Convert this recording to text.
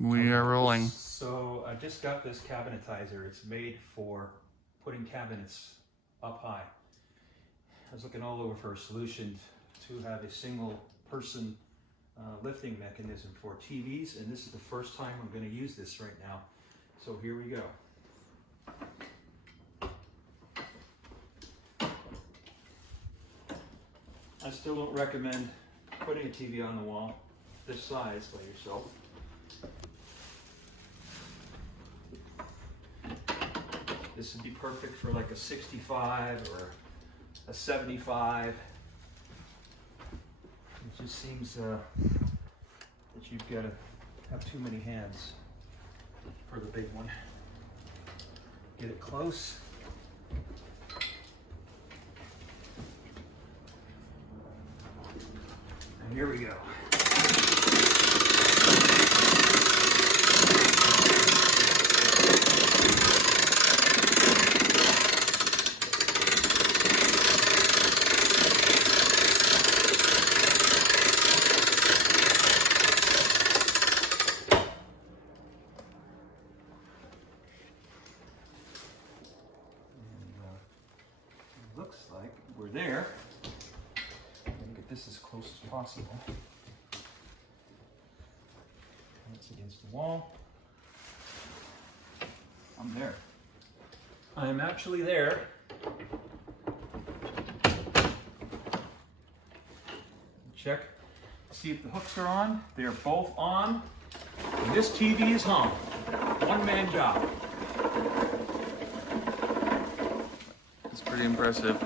We are rolling. So I just got this cabinetizer. It's made for putting cabinets up high. I was looking all over for a solution to have a single person lifting mechanism for TVs, and this is the first time I'm going to use this right now. So here we go. I still don't recommend putting a TV on the wall this size by yourself. This would be perfect for like a 65 or a 75. It just seems that you've got to have too many hands for the big one. Get it close. And here we go. Looks like we're there. I'm gonna get this as close as possible. That's against the wall. I'm there. I'm actually there. Check, see if the hooks are on. They're both on. And this TV is hung. One-man job. Pretty impressive.